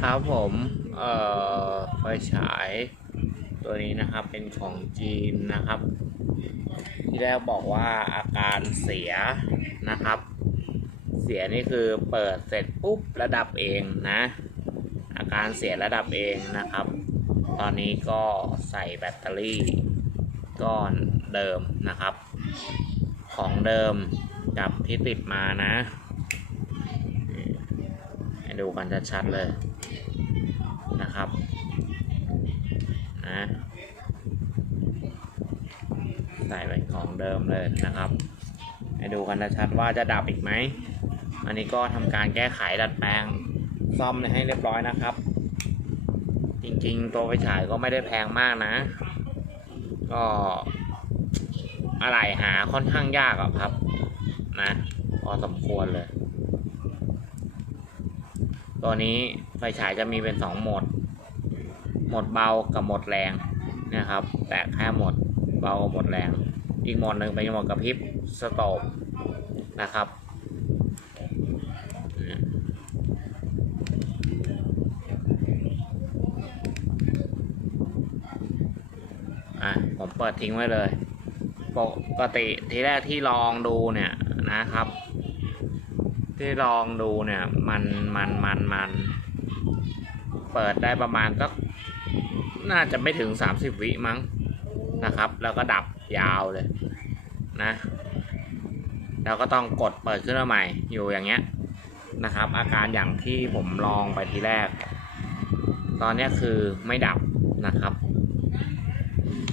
ครับผม เอ่อ ไฟฉายตัวนี้นะครับเป็นของจีนนะครับ ที่แรกบอกว่าอาการเสียนะครับ เสียนี่คือเปิดเสร็จปุ๊บระดับเองนะ อาการเสียระดับเองนะครับ ตอนนี้ก็ใส่แบตเตอรี่ก้อนเดิมนะครับ ของเดิมกับที่ติดมานะ ให้ดูกันชัดๆเลย นะครับนะใส่เป็นของเดิมเลยนะครับให้ดูกันชัดว่าจะดับอีกไหม อันนี้ก็ทำการแก้ไขดัดแปลงซ่อมให้เรียบร้อยนะครับ จริงๆ ตัวไฟฉายก็ไม่ได้แพงมากนะ ก็อะไรหาค่อนข้างยากอะครับ นะ พอสมควรเลย ตัวนี้ไฟฉายจะมีเป็นสองโหมด โหมดเบากับโหมดแรงนะครับ แต่แค่โหมดเบากับโหมดแรง อีกโหมดหนึ่งเป็นโหมดกระพริบสโตบนะครับอะผมเปิดทิ้งไว้เลย ปกติทีแรกที่ลองดูเนี่ยนะครับ ที่ลองดูเนี่ยมันมันมันมันเปิดได้ประมาณก็น่าจะไม่ถึง30วิมั้งนะครับ แล้วก็ดับยาวเลยนะแล้วก็ต้องกดเปิดขึ้นมาใหม่อยู่อย่างเงี้ยนะครับ อาการอย่างที่ผมลองไปทีแรก ตอนนี้คือไม่ดับนะครับ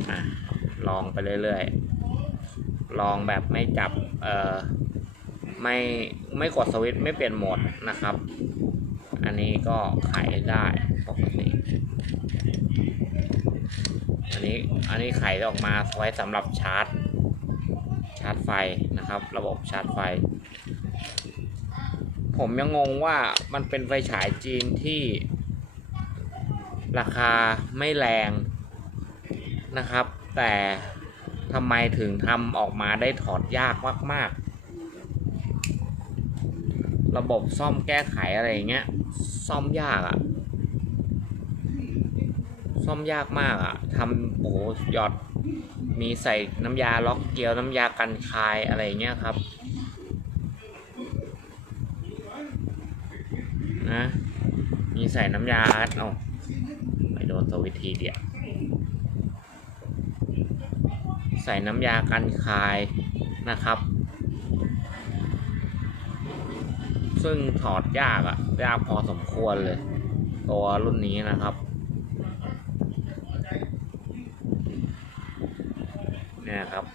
อลองไปเรื่อยๆ ลองแบบไม่จับเอ่อ ไม่ไม่กดสวิตช์ไม่เปลี่ยนโหมดนะครับ อันนี้ก็ขายได้ปกติอันนี้อันนี้ไขออกมาไว้สำหรับชาร์จ ชาร์จไฟนะครับ ระบบชาร์จไฟ ผมยังงงว่ามันเป็นไฟฉายจีนที่ราคาไม่แรงนะครับ แต่ทำไมถึงทำออกมาได้ถอดยากมาก ๆ ระบบซ่อมแก้ไขอะไรอย่างเงี้ย ซ่อมยากอะซ่อมยากมากอะทำโอ้หยอดมีใส่น้ำยาล็อกเกลียวน้ำยากันคายอะไรอย่างเงี้ยครับ นะ มีใส่น้ำยาเอาไม่โดนสวิตทีเดียวใส่น้ำยากันคายนะครับ ซึ่งถอดยากอะยากพอสมควรเลย ตัวรุ่นนี้นะครับเนี่ยครับ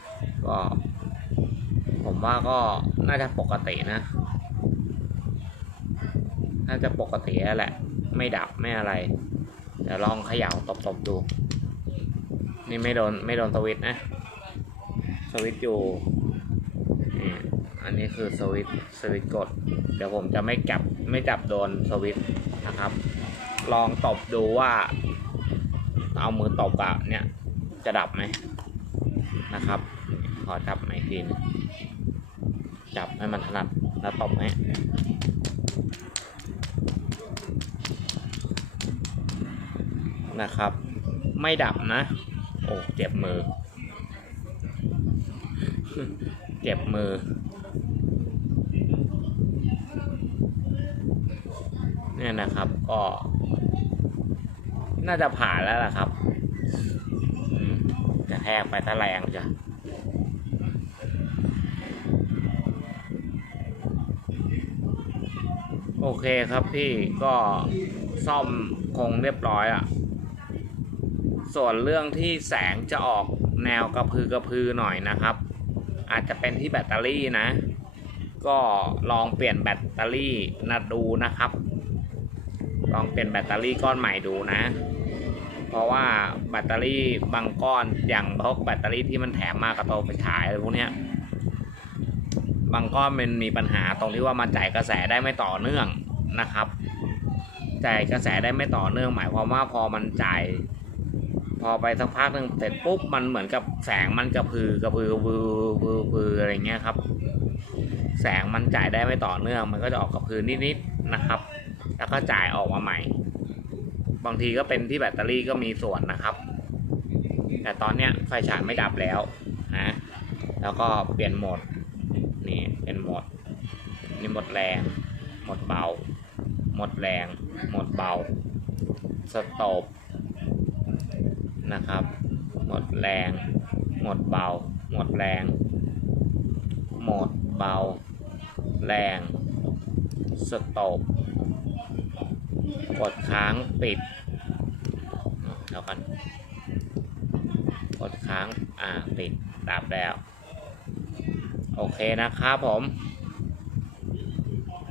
ก็ ผมว่าก็น่าจะปกตินะ น่าจะปกติแล้วแหละ ไม่ดับไม่อะไร เดี๋ยวลองเขย่าตบๆดู นี่ไม่โดนไม่โดนสวิตนะ สวิตอยู่นี่ อันนี้คือสวิตสวิตกด เดี๋ยวผมจะไม่จับไม่จับโดนสวิตนะครับ ลองตบดูว่า เอามือตบอะเนี่ยจะดับไหมนะครับ ขอจับไหมทีนจับให้มันถนัดแล้วตบไหมนะครับ ไม่ดับนะ โอ้เจ็บมือ เจ็บมือ เนี่ยนะครับก็ น่าจะผ่านแล้วล่ะครับ จะแทกไปตะแรงจ้ะโอเคครับพี่ก็ซ่อมคงเรียบร้อยอะส่วนเรื่องที่แสงจะออกแนวกระพือกระพือหน่อยนะครับ อาจจะเป็นที่แบตเตอรี่นะ ก็ลองเปลี่ยนแบตเตอรี่นะดูนะครับ ลองเปลี่ยนแบตเตอรี่ก้อนใหม่ดูนะ เพราะว่าแบตเตอรี่บางก้อนอย่างพวกแบตเตอรี่ที่มันแถมมากับตัวไฟฉายอะไรพวกนี้บางก้อนมันมีปัญหาตรงที่ว่ามันจ่ายกระแสได้ไม่ต่อเนื่องนะครับจ่ายกระแสได้ไม่ต่อเนื่องหมายความว่าพอมันจ่าย พอไปสักพักหนึ่งเสร็จปุ๊บมันเหมือนกับแสงมันกระพือกระพือกระพือกระพือกอะไรเงี้ยครับ แสงมันจ่ายได้ไม่ต่อเนื่อง มันก็จะออกกระพือนิดๆนะครับ แล้วก็จ่ายออกมาใหม่ บางทีก็เป็นที่แบตเตอรี่ก็มีส่วนนะครับ แต่ตอนเนี้ยไฟฉายไม่ดับแล้วนะแล้วก็เปลี่ยนโหมดนี่เป็นโหมดนี่หมดแรงหมดเบา หมดแรง หมดเบาสโตบ นะครับ หมดแรง หมดเบา หมดแรง หมดเบา แรงสโตบกดค้างปิดแล้วกัน กดค้าง อ่า ปิดดับแล้ว โอเคนะครับผม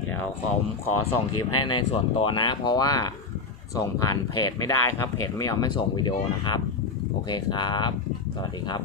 เดี๋ยวผมขอส่งคลิปให้ในส่วนตัวนะ เพราะว่า ส่งผ่านเพจไม่ได้ครับ เพจไม่ยอมไม่ส่งวิดีโอนะครับ โอเคครับ สวัสดีครับ